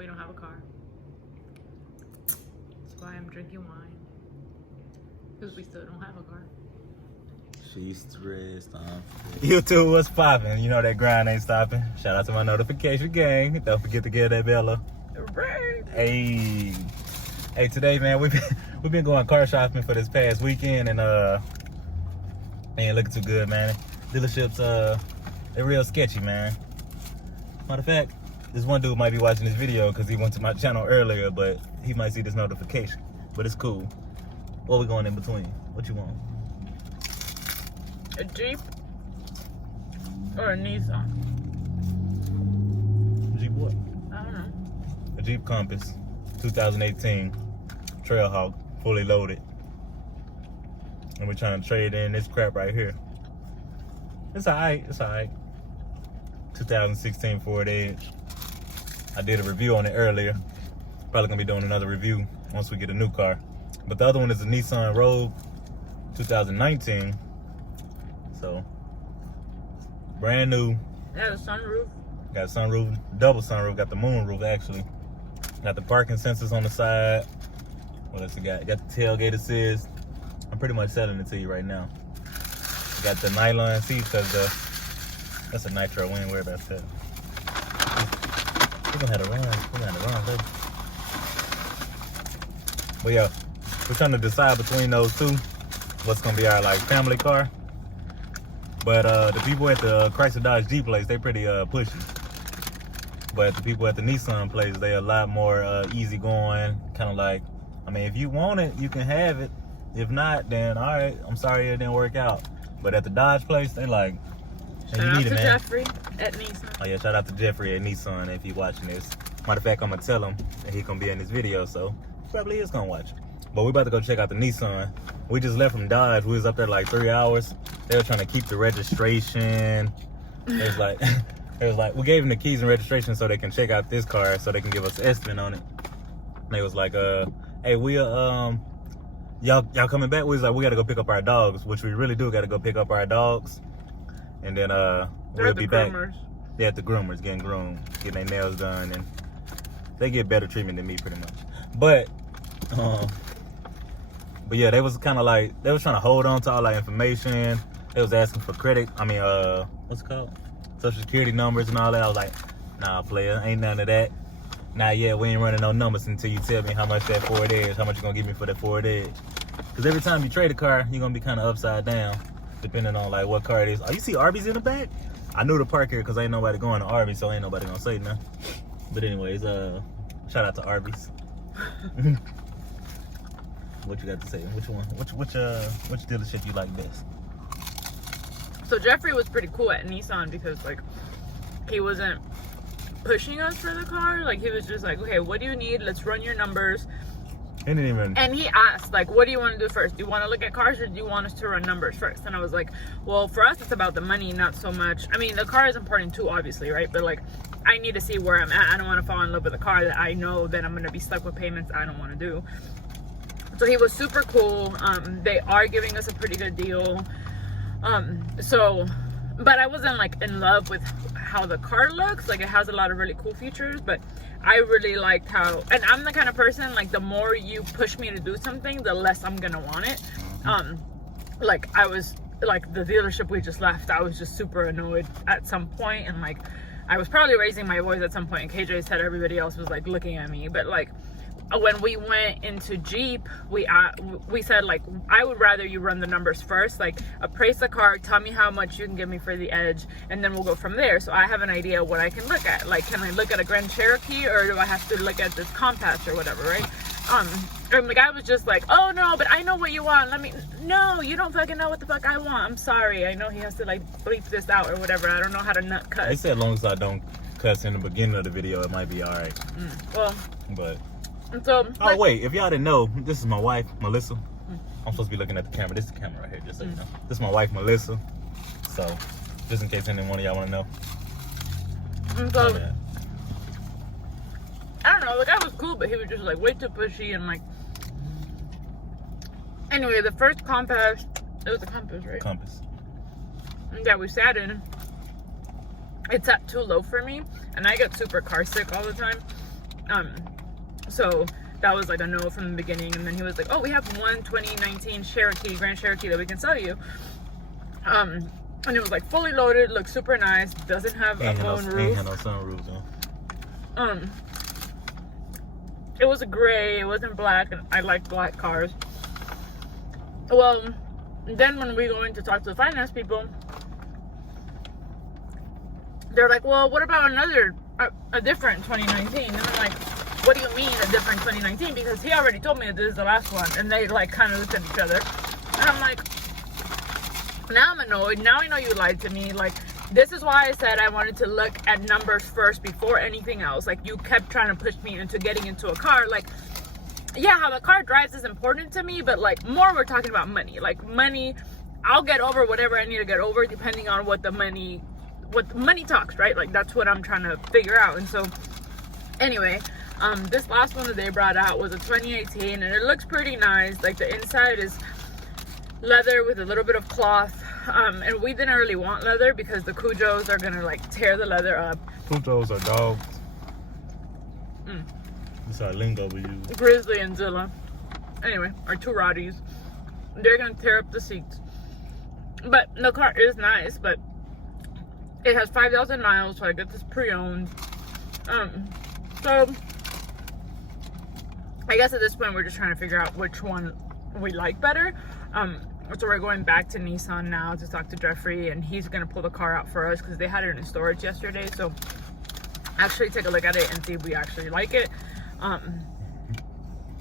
we don't have a car. That's why I'm drinking wine. Because we still don't have a car. She's stressed. YouTube, what's popping? You know that grind ain't stopping. Shout out to my notification gang. Don't forget to give that bell up. Right. Hey, today, man, we've been going car shopping for this past weekend, and ain't looking too good, man. Dealerships, they're real sketchy, man. Matter of fact, this one dude might be watching this video because he went to my channel earlier, but he might see this notification. But it's cool. What we going in between? What you want? A Jeep or a Nissan? Jeep what? I don't know. A Jeep Compass, 2018, Trailhawk, fully loaded. And we're trying to trade in this crap right here. It's alright, it's alright. 2016 Ford Edge. I did a review on it earlier. Probably gonna be doing another review once we get a new car. But the other one is a Nissan Rogue, 2019. So, brand new. Got a sunroof. Got a sunroof, double sunroof, got the moon roof actually. Got the parking sensors on the side. What else it got? Got the tailgate assist. I'm pretty much selling it to you right now. Got the nylon seats because that's a nitro. We ain't worried about that. We're gonna have to run. We're gonna have to run, baby. But yeah, we're trying to decide between those two what's gonna be our like family car. But the people at the Chrysler Dodge Jeep place, they pretty pushy. But the people at the Nissan place, they a lot more easygoing. Kind of like, I mean, if you want it, you can have it. If not, then all right, I'm sorry it didn't work out. But at the Dodge place, they like, hey, Shout you out need to it, man. Jeffrey at Nissan. Oh yeah, shout out to Jeffrey at Nissan if he watching this. Matter of fact, I'm gonna tell him that he gonna be in this video, so probably is gonna watch. But we about to go check out the Nissan. We just left from Dodge. We was up there like 3 hours. They were trying to keep the registration. It was like, we gave them the keys and registration so they can check out this car, so they can give us an estimate on it. And they was like, hey, y'all coming back? We was like, we gotta go pick up our dogs, which we really do gotta go pick up our dogs. And then we'll be back. They're at the groomers getting groomed, getting their nails done, and they get better treatment than me pretty much. But yeah, they was kind of like, they was trying to hold on to all our information. They was asking for credit. I mean, what's it called? Social security numbers and all that. I was like, nah, player, ain't none of that. Nah, yeah, we ain't running no numbers until you tell me how much that Ford Edge, how much you gonna give me for that Ford Edge. Because every time you trade a car, you're gonna be kind of upside down, depending on like what car it is. Oh, you see Arby's in the back? I knew to park here because ain't nobody going to Arby's, so ain't nobody gonna say nothing. But anyways, shout out to Arby's. What you got to say? Which one? Which dealership you like best? So Jeffrey was pretty cool at Nissan because like he wasn't pushing us for the car. Like he was just like, okay, what do you need? Let's run your numbers. He didn't even. And he asked like, what do you want to do first? Do you want to look at cars or do you want us to run numbers first? And I was like, well, for us it's about the money, not so much. I mean, the car is important too, obviously, right? But like, I need to see where I'm at. I don't want to fall in love with a car that I know that I'm gonna be stuck with payments I don't want to do. So he was super cool. They are giving us a pretty good deal. But I wasn't like in love with how the car looks. Like it has a lot of really cool features, but I really liked how, and I'm the kind of person, like the more you push me to do something, the less I'm gonna want it. Like I was, like the dealership we just left, I was just super annoyed at some point, and like I was probably raising my voice at some point, and KJ said everybody else was like looking at me, but like when we went into Jeep, we said like, I would rather you run the numbers first, like appraise the car, tell me how much you can give me for the Edge, and then we'll go from there. So I have an idea what I can look at. Like, can I look at a Grand Cherokee or do I have to look at this Compass or whatever, right? And the guy was just like, oh no, but I know what you want. No, you don't fucking know what the fuck I want. I'm sorry. I know he has to like bleep this out or whatever. I don't know how to nut cut. They said as long as I don't cuss in the beginning of the video, it might be all right. Well, but. So, oh wait, if y'all didn't know, this is my wife, Melissa. I'm supposed to be looking at the camera. This is the camera right here, just so you know. This is my wife, Melissa. So, just in case any one of y'all want to know. So, I don't know, the guy was cool, but he was just like way too pushy and like. Anyway, the first Compass, it was a Compass, right? Compass. That we sat in, it sat too low for me, and I get super car sick all the time. So that was like a no from the beginning. And then he was like, oh, we have one 2019 Cherokee, Grand Cherokee that we can sell you. And it was like fully loaded, looks super nice, doesn't have a bone roof. Ain't had no sunroof though. It was a gray, it wasn't black, and I like black cars. Well, then when we go in to talk to the finance people, they're like, well, what about a different 2019? And I'm like, what do you mean a different 2019? Because he already told me that this is the last one. And they like kind of looked at each other. And I'm like, now I'm annoyed. Now I know you lied to me. Like, this is why I said I wanted to look at numbers first before anything else. Like, you kept trying to push me into getting into a car. Like, yeah, how the car drives is important to me, but like more we're talking about money. Like money, I'll get over whatever I need to get over depending on what the money talks, right? Like that's what I'm trying to figure out. And so anyway, this last one that they brought out was a 2018 and it looks pretty nice. Like the inside is leather with a little bit of cloth. And we didn't really want leather because the Cujos are gonna like tear the leather up. Cujos are dogs. That's our lingo we use. Grizzly and Zilla. Anyway, our two Rotties. They're gonna tear up the seats. But the car is nice, but it has 5,000 miles, so I get this pre-owned. So I guess at this point we're just trying to figure out which one we like better. So we're going back to Nissan now to talk to Jeffrey, and he's gonna pull the car out for us because they had it in storage yesterday. So actually take a look at it and see if we actually like it. And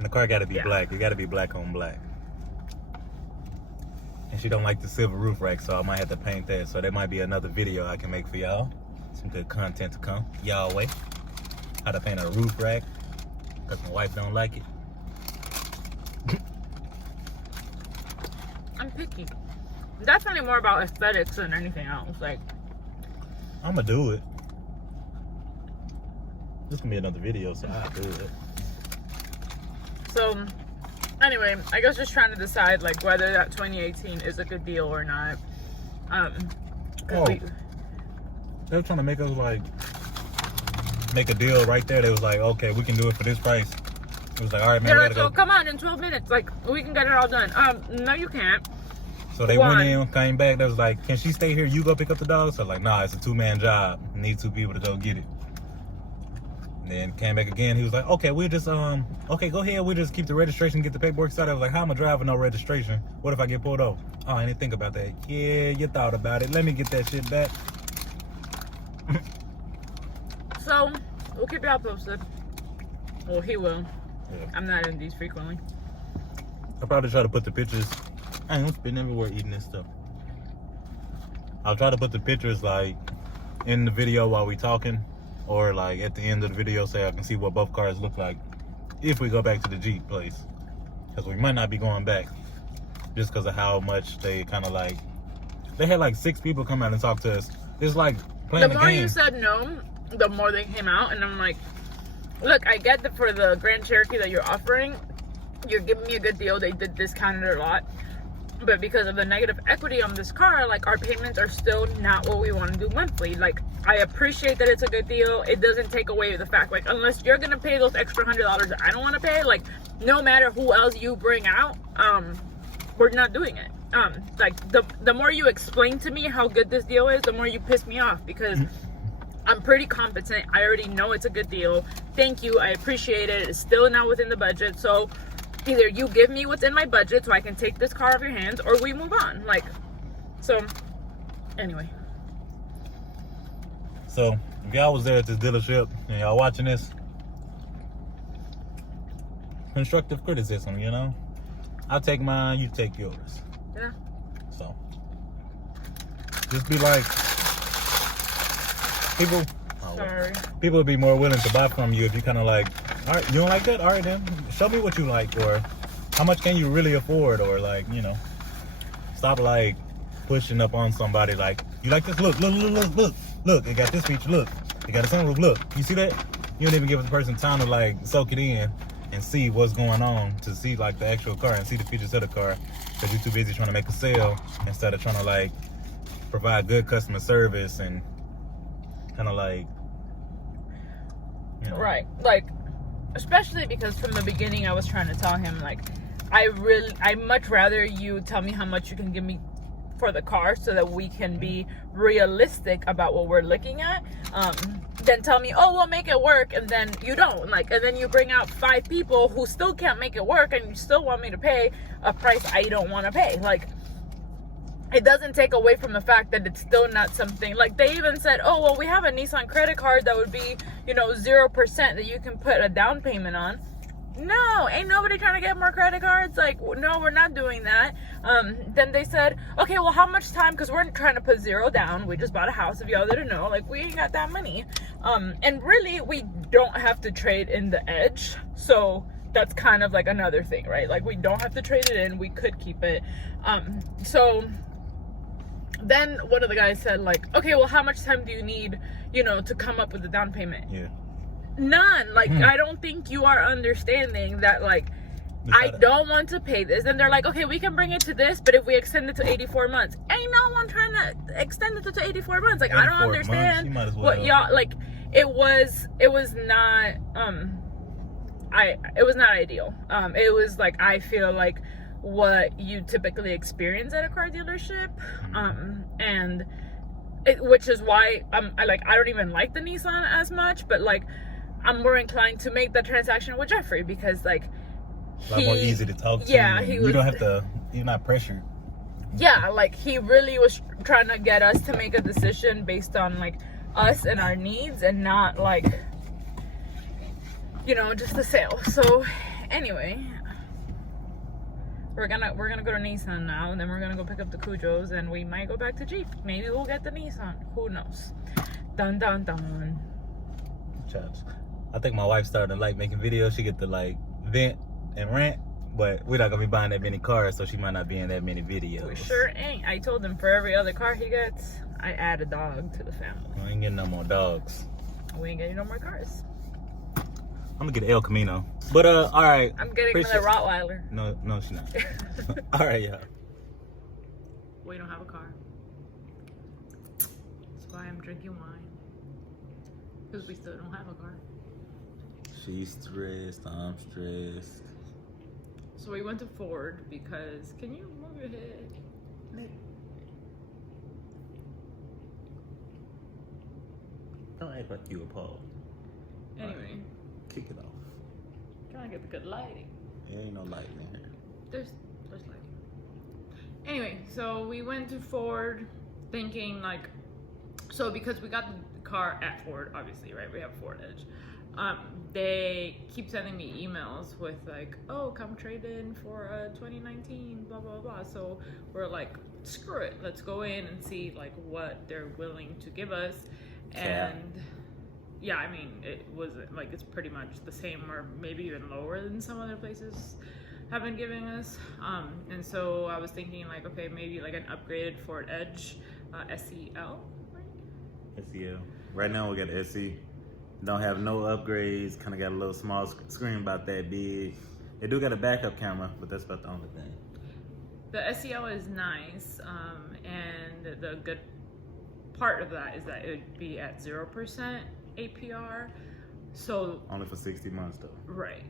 the car got to be black. It got to be black on black. And she don't like the silver roof rack, so I might have to paint that. So that might be another video I can make for y'all. Some good content to come y'all way. How to paint a roof rack because my wife don't like it. I'm picky. Definitely more about aesthetics than anything else. Like, I'm gonna do it. This can be another video, so I'll do it. So anyway, I guess just trying to decide like whether that 2018 is a good deal or not. They were trying to make us like make a deal right there. They was like, okay, we can do it for this price. It was like, all right, man, we gotta go. Come on, in 12 minutes, like we can get it all done. No, you can't. So they went in, came back. They was like, can she stay here? You go pick up the dog. So I was like, nah, it's a 2-man job. Need 2 people to go get it. And then came back again. He was like, okay, we'll just, okay, go ahead. We'll just keep the registration, get the paperwork started. I was like, how am I driving no registration? What if I get pulled over? Oh, I didn't think about that. Yeah, you thought about it. Let me get that shit back. So, we'll keep y'all posted. Well, he will. Yeah. I'm not in these frequently. I'll probably try to put the pictures. I ain't spending everywhere eating this stuff. I'll try to put the pictures, like, in the video while we talking. Or like at the end of the video, say I can see what both cars look like if we go back to the Jeep place, because we might not be going back just because of how much they kind of like. They had like 6 people come out and talk to us. It's like playing the game. The more you said no, the more they came out, and I'm like, look, I get that for the Grand Cherokee that you're offering, you're giving me a good deal. They did discount it a lot. But because of the negative equity on this car, like our payments are still not what we want to do monthly. Like, I appreciate that it's a good deal. It doesn't take away the fact, like, unless you're gonna pay those extra $100 that I don't want to pay, like, no matter who else you bring out, we're not doing it. Like the more you explain to me how good this deal is, the more you piss me off, because I'm pretty competent. I already know it's a good deal. Thank you. I appreciate it. It's still not within the budget, so either you give me what's in my budget so I can take this car off your hands, or we move on. Like, so anyway. So if y'all was there at this dealership and y'all watching this, constructive criticism, you know? I'll take mine, you take yours. Yeah. So just be like, people would be more willing to buy from you if you kind of like, all right, you don't like that? All right, then show me what you like, or how much can you really afford, or like, you know, stop like pushing up on somebody like, you like this? Look, it got this feature. Look, it got a sunroof. Look, you see that? You don't even give the person time to like soak it in and see what's going on, to see like the actual car and see the features of the car, because you're too busy trying to make a sale instead of trying to like provide good customer service and kind of like, you know. Right. Like, especially because from the beginning I was trying to tell him, like, I much rather you tell me how much you can give me for the car so that we can be realistic about what we're looking at, then tell me, oh, we'll make it work, and then you don't, like, and then you bring out 5 people who still can't make it work, and you still want me to pay a price I don't want to pay. Like, it doesn't take away from the fact that it's still not something, like, they even said, oh, well, we have a Nissan credit card that would be, 0% that you can put a down payment on. No, ain't nobody trying to get more credit cards. Like, no, we're not doing that. Then they said, okay, well, how much time? Because we're trying to put 0 down. We just bought a house, if y'all didn't know. Like, we ain't got that money. And really, we don't have to trade in the Edge. So that's kind of like another thing, right? Like, we don't have to trade it in. We could keep it. So then one of the guys said, like, okay, well, how much time do you need, to come up with the down payment? Yeah. None. Like, I don't think you are understanding that, like, I don't want to pay this. And they're like, okay, we can bring it to this, but if we extend it to 84 months, ain't no one trying to extend it to 84 months. Like, I don't understand what y'all, like, it was not, it was not ideal. It was like, I feel like what you typically experience at a car dealership, and which is why I don't even like the Nissan as much, but like, I'm more inclined to make the transaction with Jeffrey because, like, a lot more easy to talk to. Yeah, you don't have to. You're not pressured. Yeah, like, he really was trying to get us to make a decision based on, like, us and our needs, and not like, just the sale. So anyway, we're gonna go to Nissan now, and then we're gonna go pick up the Cujos, and we might go back to Jeep. Maybe we'll get the Nissan. Who knows? Dun dun dun. Chops. I think my wife started to like making videos. She get to like vent and rant, but we're not gonna be buying that many cars, so she might not be in that many videos. We sure ain't. I told him for every other car he gets, I add a dog to the family. I ain't getting no more dogs. We ain't getting no more cars. I'm gonna get an El Camino. But all right. I'm getting another Rottweiler. No, she's not. All right, y'all. We don't have a car. That's why I'm drinking wine. Because we still don't have a car. She's stressed. I'm stressed. So we went to Ford because, can you move your head? Don't act like you appalled. Anyway. Kick it off. Trying to get the good lighting. There ain't no lighting in here. There's lighting. Anyway, so we went to Ford thinking, like, so because we got the car at Ford, obviously, right? We have Ford Edge. They keep sending me emails with like, oh, come trade in for a 2019, blah, blah, blah. So we're like, screw it. Let's go in and see like what they're willing to give us. And yeah, I mean, it was like, it's pretty much the same or maybe even lower than some other places have been giving us. And so I was thinking like, okay, maybe like an upgraded Ford Edge SEL, right? SEL. Right now we got the SE. Don't have no upgrades. Kind of got a little small screen about that big. They do got a backup camera, but that's about the only thing. The SEL is nice, and the good part of that is that it would be at 0% APR. So only for 60 months though. Right.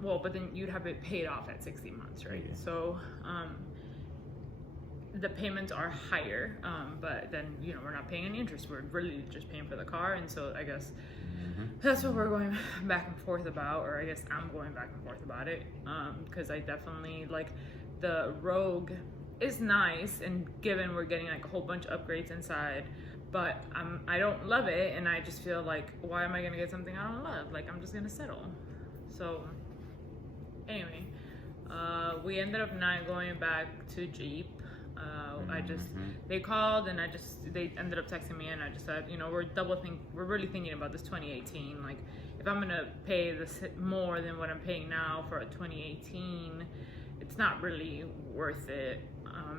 Well, but then you'd have it paid off at 60 months, right? Yeah. So the payments are higher, but then, you know, we're not paying any interest. We're really just paying for the car. And so I guess that's what we're going back and forth about, or I guess I'm going back and forth about it, because I definitely, like, the Rogue is nice, and given we're getting like a whole bunch of upgrades inside, but I don't love it, and I just feel like, why am I gonna get something I don't love? Like, I'm just gonna settle. So anyway, we ended up not going back to Jeep. They called, and they ended up texting me, and I just said, you know, we're really thinking about this 2018. Like, if I'm gonna pay this more than what I'm paying now for a 2018, it's not really worth it.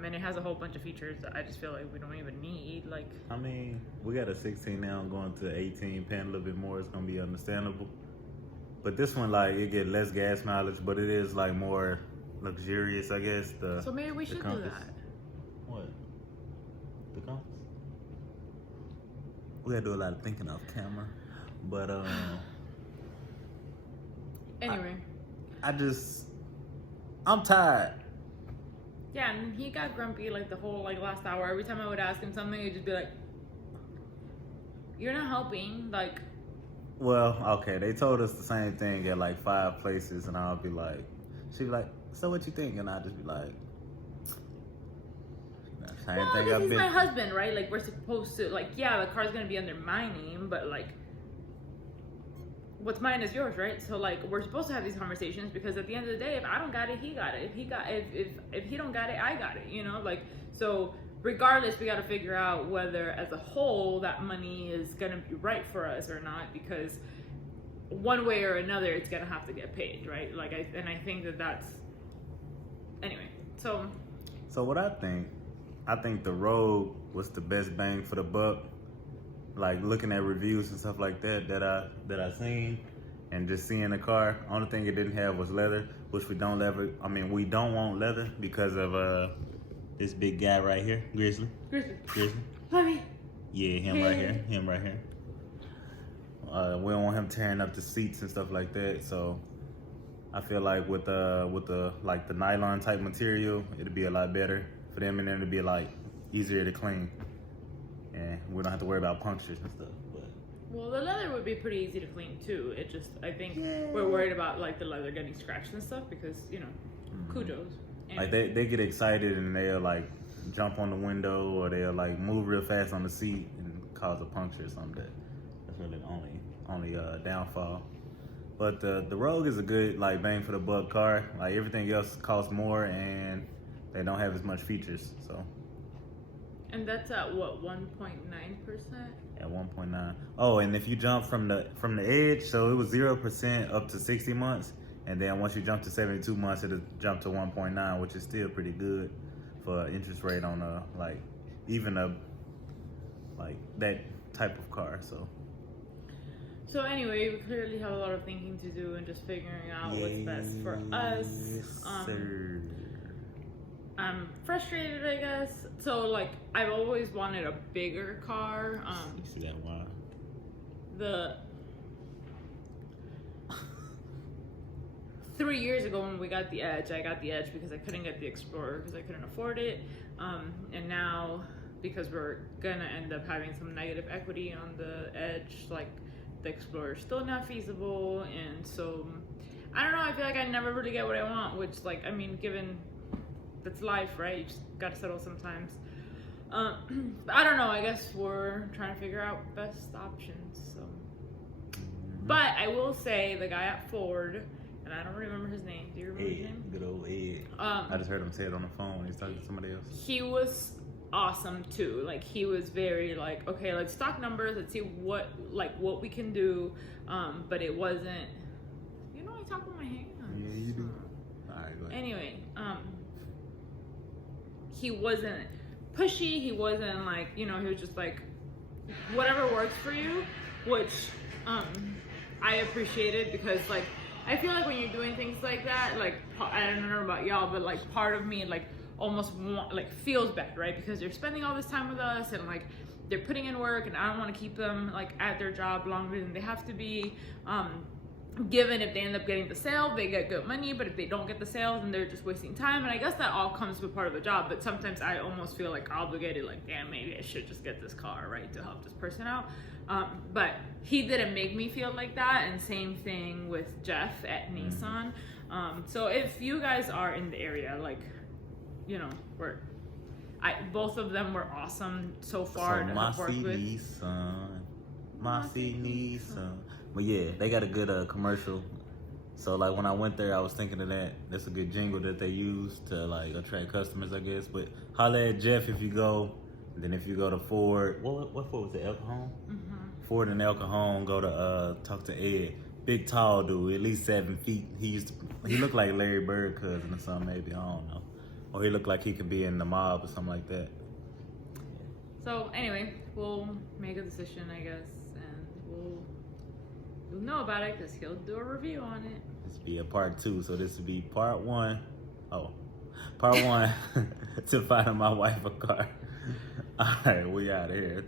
And it has a whole bunch of features that I just feel like we don't even need. Like, I mean, we got a 16 now, going to 18, paying a little bit more. It's gonna be understandable. But this one, like, it get less gas mileage, but it is like more luxurious, I guess. So maybe we should do that. What? The compass? We gotta do a lot of thinking off camera, but Anyway. I'm tired. Yeah, and he got grumpy like the whole like last hour. Every time I would ask him something, he'd just be like, "You're not helping." Like, well, okay, they told us the same thing at like 5 places, and I'll be like, she'd be like, "So what you think?" And I'll just be like, same well, thing. because he's my husband, right? Like, we're supposed to, like, yeah, the car's gonna be under my name, but like, what's mine is yours, right? So like, we're supposed to have these conversations because at the end of the day, if I don't got it, he got it. If he don't got it, I got it. You know, like, so regardless, we got to figure out whether as a whole that money is gonna be right for us or not, because one way or another, it's gonna have to get paid, right? Like, I think that's anyway. So what I think the Rogue was the best bang for the buck. Like looking at reviews and stuff like that I seen, and just seeing the car. Only thing it didn't have was leather, which we don't want leather because of this big guy right here, Grizzly. Mommy. Yeah, him right here. We don't want him tearing up the seats and stuff like that. So I feel like with the like the nylon type material, it'd be a lot better for them, and then it'd be like easier to clean, and we don't have to worry about punctures and stuff. But well, the leather would be pretty easy to clean too. It just, I think we're worried about like the leather getting scratched and stuff because, you know, kudos. Like they get excited and they'll like jump on the window, or they'll like move real fast on the seat and cause a puncture or something. That's really the only downfall. But the Rogue is a good like bang for the buck car. Like everything else costs more, and they don't have as much features. So. And that's at what, 1.9%? At 1.9. Oh, and if you jump from the edge, so it was 0% up to 60 months, and then once you jump to 72 months, it'll jump to 1.9, which is still pretty good for interest rate on like that type of car. So anyway, we clearly have a lot of thinking to do and just figuring out what's best for us. Sir. I'm frustrated, I guess. So like, I've always wanted a bigger car. You see that why? The 3 years ago when we got the Edge, I got the Edge because I couldn't get the Explorer because I couldn't afford it. And now, because we're gonna end up having some negative equity on the Edge, like the Explorer is still not feasible. And so, I don't know, I feel like I never really get what I want, which, like, I mean, given that's life, right? You just gotta settle sometimes. I don't know, I guess we're trying to figure out best options, so. But I will say, the guy at Ford, and I don't remember his name. Do you remember his name? Good old Ed. I just heard him say it on the phone when he's talking to somebody else. He was awesome too. Like, he was very like, okay, let's talk numbers, let's see what we can do. But it wasn't, you know, I talk with my hands. Yeah, you do. All right, go ahead. Anyway, he wasn't pushy, he wasn't like, you know, he was just like, whatever works for you, which I appreciated, because like, I feel like when you're doing things like that, like, I don't know about y'all, but like part of me like almost feels bad, right? Because they're spending all this time with us, and like they're putting in work, and I don't want to keep them like at their job longer than they have to be. Given if they end up getting the sale, they get good money, but if they don't get the sale, then they're just wasting time. And I guess that all comes with part of the job, but sometimes I almost feel like obligated, like, damn, maybe I should just get this car, right, to help this person out. But he didn't make me feel like that, and same thing with Jeff at Nissan. So if you guys are in the area, like, you know, both of them were awesome so far to have worked with. Nissan. But yeah, they got a good commercial. So like when I went there, I was thinking of that. That's a good jingle that they use to like attract customers, I guess. But holla at Jeff if you go. And then if you go to Ford, what Ford was it? El Cajon? Ford and El Cajon, go to talk to Ed. Big tall dude, at least 7 feet. He looked like Larry Bird cousin or something, maybe, I don't know. Or he looked like he could be in the mob or something like that. So anyway, we'll make a decision, I guess, and you'll know about it because he'll do a review on it. This will be a part 2, so this will be part 1. Oh, part 1 to find my wife a car. All right, we out of here.